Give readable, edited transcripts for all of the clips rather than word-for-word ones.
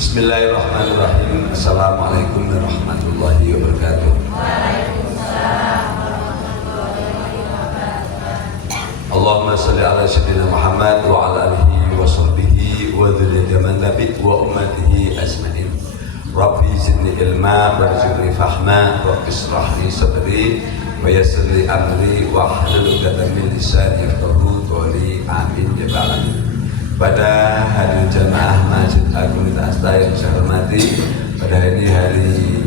Bismillahirrahmanirrahim. Assalamualaikum warahmatullahi wabarakatuh. Allahumma salli ala sayyidina Muhammad wa ala alihi wa sahbihi wa dzurriyyati man nabi wa ummatihi ajmain. Rabbi zidni ilma warzuqni fahma wa ishrah li sadri wa yassir li amri wa hlul 'uqdatam min lisani yafqahu qawli. Amin ya rabbal alamin. Pada hari jamaah Masjid Agung Nita Asta yang saya hormati, pada hari ini hari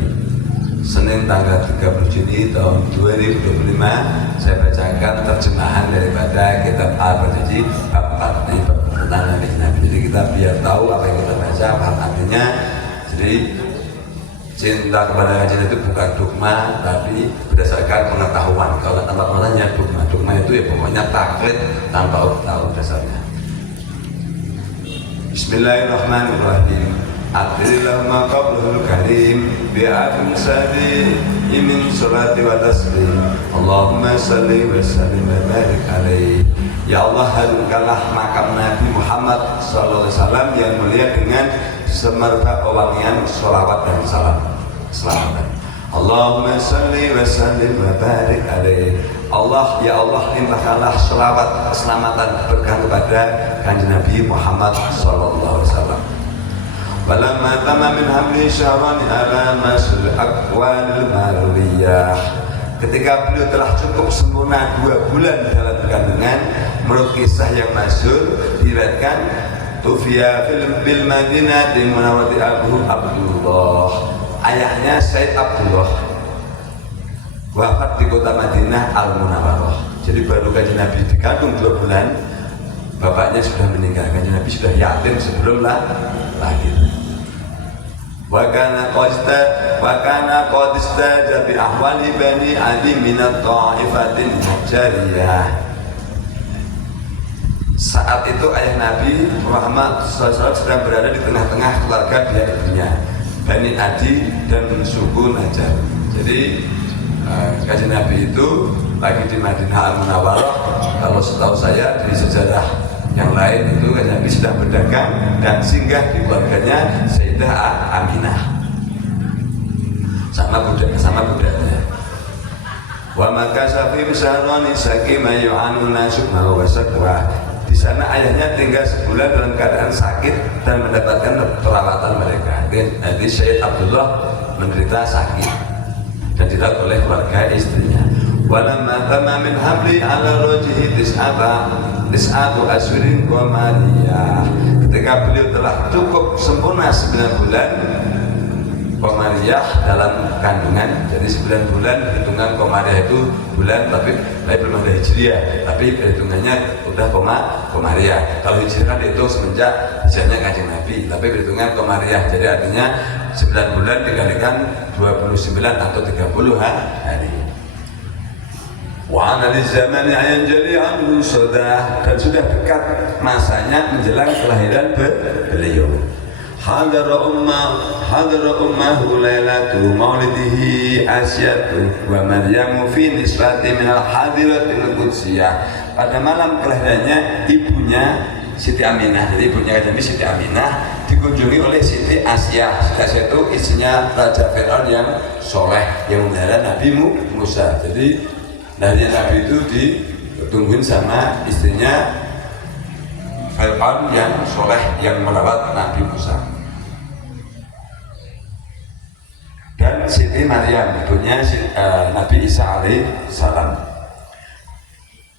Senin tanggal 30 Juni tahun 2025, saya bacakan terjemahan daripada kitab Al-Baqarah bab 4 ini tentang Nabi. Jadi kita biar tahu apa yang kita baca, paham artinya. Jadi cinta kepada Kanjeng itu bukan dogma, tapi berdasarkan pengetahuan. Kalau tanpa pengetahuannya dogma itu ya pokoknya taklid tanpa tahu dasarnya. Bismillahirrahmanirrahim. Aqrilahumma qablul karim bi'afim sadi min salati wa taslim. Allahumma salli wa sallim wa barik alaihi. Ya Allah, harumkanlah makam Nabi Muhammad SAW yang mulia dengan semerbak wangian sholawat dan salam keselamatan. Allahumma salli wa sallim wa barik alaihi. Allah, ya Allah, limpahkanlah sholawat keselamatan berkah kepada Kanjeng Nabi Muhammad SAW. Walamma tamma min hamli syarani ala masul aqwalil marwiyah. Ketika beliau telah cukup sempurna 2 bulan dalam kandungan, menurut kisah yang masyhur diriwayatkan, tufiya bil Madinah di Munawwati Abu Abdullah. Ayahnya Said Abdullah wafat di kota Madinah Al-Munawwarah. Jadi baru Kanjeng Nabi dikandung 2 bulan, bapaknya sudah meninggal. Kanjeng Nabi sudah yatim sebelum lahir. Wa kana qad istajaba bi ahwali bani Adi min at-ta'ifatin Najjariyah. Saat itu ayah Nabi Muhammad SAW sedang berada di tengah-tengah keluarga dia ibunya, Bani Adi dan suku Najjar. Jadi Kanjeng Nabi itu lagi di Madinah Al-Munawwarah. Kalau setahu saya dari sejarah yang lain itu Kanjeng Nabi sedang berdagang dan singgah di keluarganya Sayyidah Aminah sama budaknya. Wa maka safi misaloni sakima yu'anuna sukma wa sakwa. Di sana ayahnya tinggal sebulan dalam keadaan sakit dan mendapatkan perawatan mereka. Jadi Sayyid Abdullah menderita sakit dan dirawat oleh keluarga istrinya. Walamma tamma min hamli ala rajhi tis'atu ashurin qamariyah. Ketika beliau telah cukup sempurna 9 bulan qamariyah dalam kandungan. Jadi 9 bulan hitungan qamariyah itu bulan, tapi belum ada hijriah, tapi perhitungannya udah qamariyah. Kalau hijriah kan dihitung semenjak hijrahnya Kanjeng Nabi, tapi perhitungan qamariyah. Jadi artinya 9 bulan dikalikan 29 atau 30 hari. Wa ana lizamani yanjali anhu sudah, dan sudah dekat masanya menjelang kelahiran beliau. Hadara ummahu lailatu maulidihi asyatu wa maryamu fi nisbati minal hadiratil qudsiyah. Pada malam kelahirannya ibunya Siti Aminah, jadi ibunya Nabi Siti Aminah dikunjungi oleh Siti Asyah. Siti Asyah itu istrinya Raja Fir'aun yang soleh yang memelihara Nabi Musa. Jadi lahirnya Nabi itu ditungguin sama istrinya Fir'aun yang soleh yang merawat Nabi Musa. Dan Siti Maryam, ibunya Nabi Isa alaihissalam.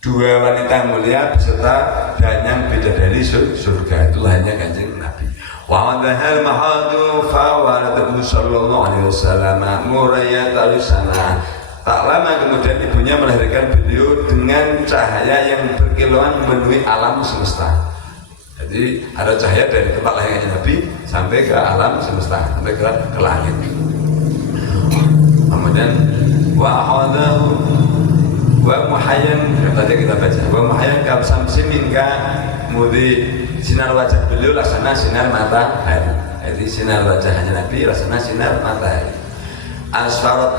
2 wanita mulia beserta banyak bidadari surga. Itulah hanya Kanjeng Nabi. Wa hadhal mahadu fa waladahu sallallahu alaihi wasallam murayat al-sana. Tak lama kemudian ibunya melahirkan beliau dengan cahaya yang berkilauan memenuhi alam semesta. Jadi ada cahaya dari tempat lahirnya Nabi sampai ke alam semesta, sampai ke langit. Kemudian wa'adahu wa muhayyan, tadi kita baca wa muhayyan kabsam siminka mudi, sinar wajah beliau laksana sinar matahari. Jadi sinar wajahnya Nabi laksana sinar matahari. Asfarat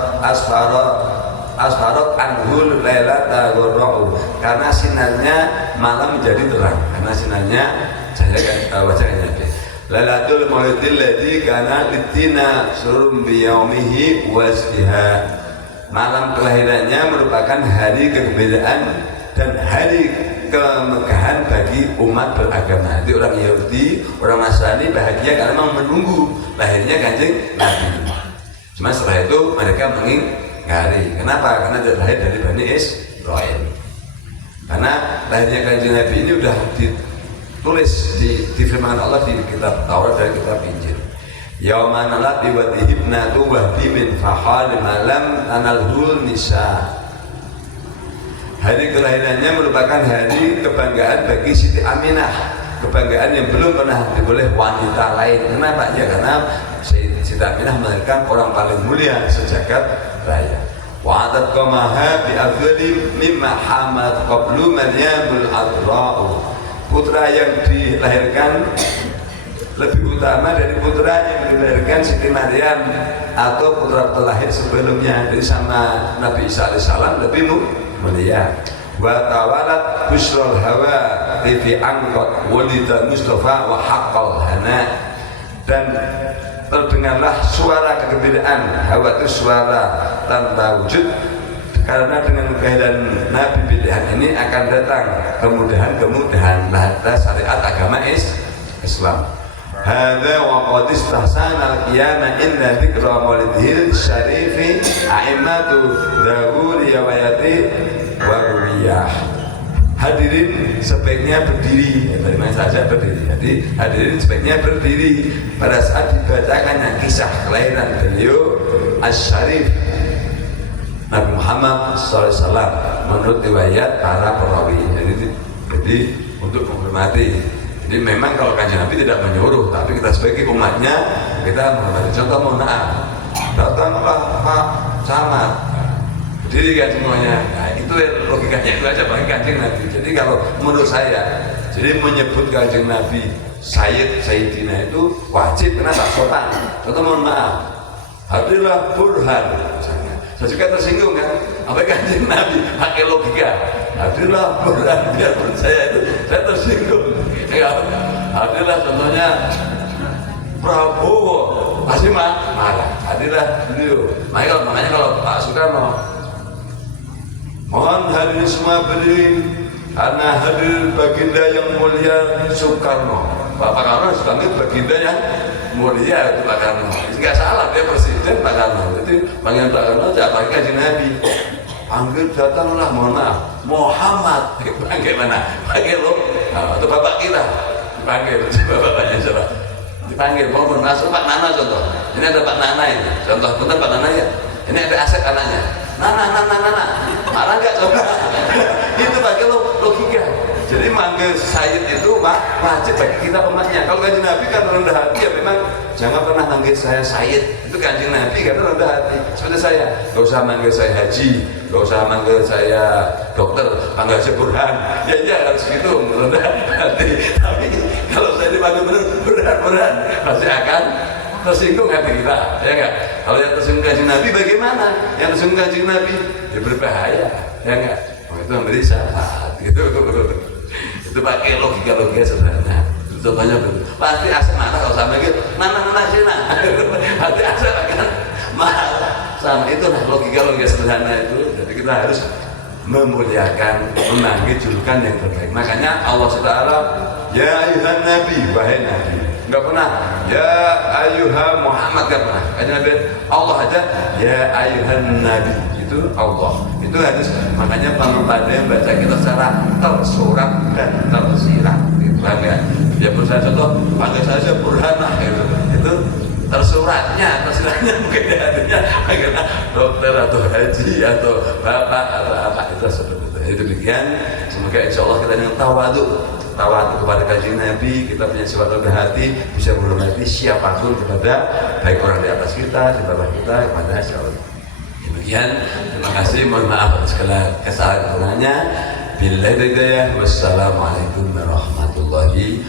anhul lailata ghurra'u, karena sinarnya malam menjadi terang, karena sinarnya cahaya wajahnya Nabi. Lailatul Maulidil ladzi kana litina surum biyaumihi wasbiha. Malam kelahirannya merupakan hari kegembiraan dan hari kemegahan bagi umat beragama. Jadi orang Yahudi, orang Nasrani bahagia karena memang menunggu lahirnya Kanjeng Nabi. Cuma setelah itu mereka mengingkari. Kenapa? Karena dia lahir dari Bani Israil. Karena lahirnya Kanjeng Nabi ini sudah ditulis difirmankan Allah di kitab Taurat dan kitab Injil. Yauma nalati wa tihibnatu wahdi min fahal malam analhul nisa. Hari kelahirannya merupakan hari kebanggaan bagi Siti Aminah, kebanggaan yang belum pernah diboleh wanita lain. Kenapa? Ya karena Siti Aminah melahirkan orang paling mulia sejagat raya. Wa atat qamaha bi afdali mimma hamat qablu Maryamul adra'u. Putra yang dilahirkan lebih utama dari putra yang dilahirkan Siti Maryam atau putra terlahir sebelumnya. Jadi sama Nabi Isa alaihissalam lebih mulia. Wa tawalat busrul hawa fi angkot walida Mustafa wa haqqal hana. Dan terdengarlah suara kegembiraan. Hawa itu suara tanpa wujud, karena dengan kehadiran Nabi pilihan ini akan datang kemudahan-kemudahan lahirnya syariat agama Islam. Hadza wa qad istahsana al-qiyama inna dzikra maulidil syarifi a'immatu dzahuri wa yati wa ruwiyah. Hadirin sebaiknya berdiri, dari mana saja berdiri. Jadi hadirin sebaiknya berdiri pada saat dibacakannya kisah kelahiran beliau Asy-Syarif Nabi Muhammad SAW menurut riwayat para perawi. Jadi untuk menghormati. Jadi memang kalau Kanjeng Nabi tidak menyuruh, tapi kita sebagai umatnya kita menghormati. Contoh mohon maaf, datanglah Pak Camat, berdiri kan semuanya. Nah, itu logikanya itu aja bagi Kanjeng Nabi. Jadi kalau menurut saya, jadi menyebut Kanjeng Nabi Sayyidina itu wajib, kenapa? Sopan. Contoh mohon maaf, hadirlah Burhan misalnya. Saya juga tersinggung kan, apa Kanjeng Nabi pakai logika, hadirlah Burhan, biar saya itu saya tersinggung. Ya, hadirlah contohnya Prabowo, pasti marah. Hadirlah beliau. Makanya kalau Pak Soekarno, mohon hadirin semua berdiri karena hadir baginda yang mulia Soekarno. Pak Karno sebagai baginda yang mulia itu Pak Karno. Enggak salah, dia presiden Pak Karno. Jadi panggil Pak Karno jangan pakai Kanjeng Nabi. Panggil datanglah, mohon maaf, Muhammad. Panggil mana? Panggil lo atau bapak kita dipanggil, bapaknya siapa? Dipanggil, mohon masuk Pak Nana contoh. Ini ada Pak Nana ini, contoh benar Pak Nana ya. Ini ada Asep anaknya. Nana, marah nggak coba? Itu pakai logika. Jadi manggil Sayyid itu wajib bagi kita umatnya. Kalau Kanjeng Nabi kan rendah hati ya, memang jangan pernah manggil saya Sayyid. Itu Kanjeng Nabi kan rendah hati. Seperti saya, nggak usah manggil saya Haji, nggak usah manggil saya dokter, panggil saya Burhan. Ya harus gitu, rendah hati. Tapi kalau saya dipanggil Burhan, pasti akan tersinggung hati kita, ya enggak? Kalau yang tersinggung Kanjeng Nabi bagaimana? Yang tersinggung Kanjeng Nabi ya berbahaya, ya enggak? Oh, itu memberi syafaat, gitu. Itu pakai logika sederhana. Contohnya begitu. Pasti asal mana kalau sama gitu, mana sina. Pasti asal akan marah. Sama itu nah logika sederhana itu. Jadi kita harus memuliakan, memanggil julukan yang terbaik. Makanya Allah SWT, ya ayuhan Nabi, wahai Nabi. Enggak pernah ya ayuha Muhammad, enggak pernah. Nabi Allah aja ya ayuhan Nabi, itu Allah. Itu harus, makanya pengumpulnya baca kita secara tersurat dan tersirat. Itu ya. Ya perlu saya contoh, panggil saja Burhanah itu tersuratnya mungkin artinya bagaimana dokter atau haji atau bapak atau apa itu seperti itu. Itu demikian. Semoga insya Allah kita dengan tawadu kepada Kanjeng Nabi, kita punya sifat rendah hati, bisa menghormati siapapun kepada baik orang di atas kita, di bawah kita, kepada siapapun. Demikian, terima kasih, mohon maaf atas segala kesalahan-kesalahannya. Billahi hidayah. Wassalamualaikum warahmatullahi